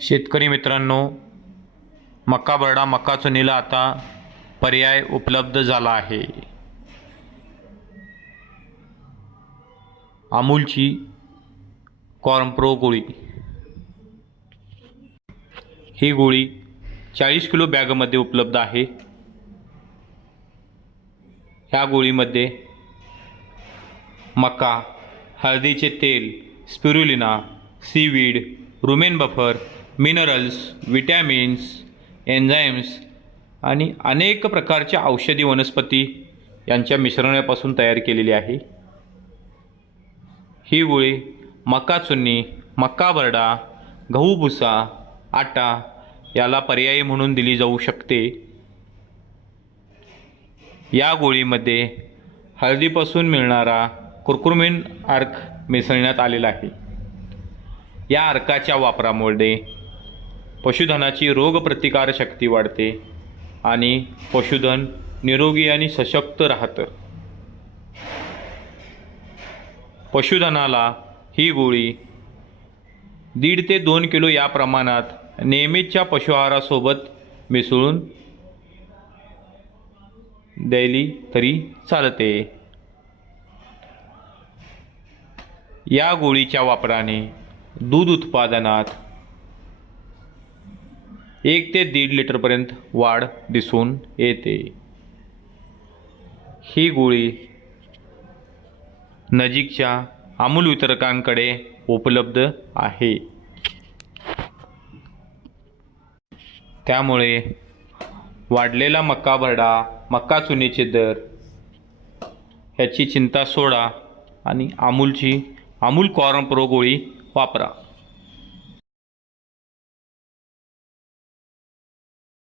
शेतकरी मित्रांनो मक्का बरडा मक्का चुनीला आता पर्याय उपलब्ध झाला आहे. अमूलची कॉर्नप्रो गोळी. ही गोळी चाळीस किलो बॅगमध्ये उपलब्ध आहे. ह्या गोळीमध्ये मका हळदीचे तेल spirulina seaweed rumen buffer minerals vitamins enzymes आणि अनेक प्रकारच्या औषधी वनस्पती यांच्या मिश्रणापासून तयार केलेली आहे. ही गोळी मका चुन्नी मका बरडा गहू भुसा आटा याला पर्यायी म्हणून दिली जाऊ शकते. या गोळीमध्ये हळदीपासून मिळणारा कुरकुरमिन अर्क मिसळण्यात आलेला आहे. या अर्काच्या वापरामुळे पशुधनाची रोगप्रतिकार शक्ती वाढते आणि पशुधन निरोगी आणि सशक्त राहतं. पशुधनाला ही गोळी दीड ते दोन किलो या प्रमाणात नेहमीच्या पशुआहारासोबत मिसळून द्यायली तरी चालते. या गोळीच्या वापराने दूध उत्पादनात एक ते दीड लिटरपर्यंत वाढ दिसून येते. ही गोळी नजीकच्या अमूल वितरकांकडे उपलब्ध आहे. त्यामुळे वाढलेला मक्का भरडा मक्का चुनीचे दर ह्याची चिंता सोडा आणि अमूलची अमूल कॉर्न प्रो गोळी वापरा.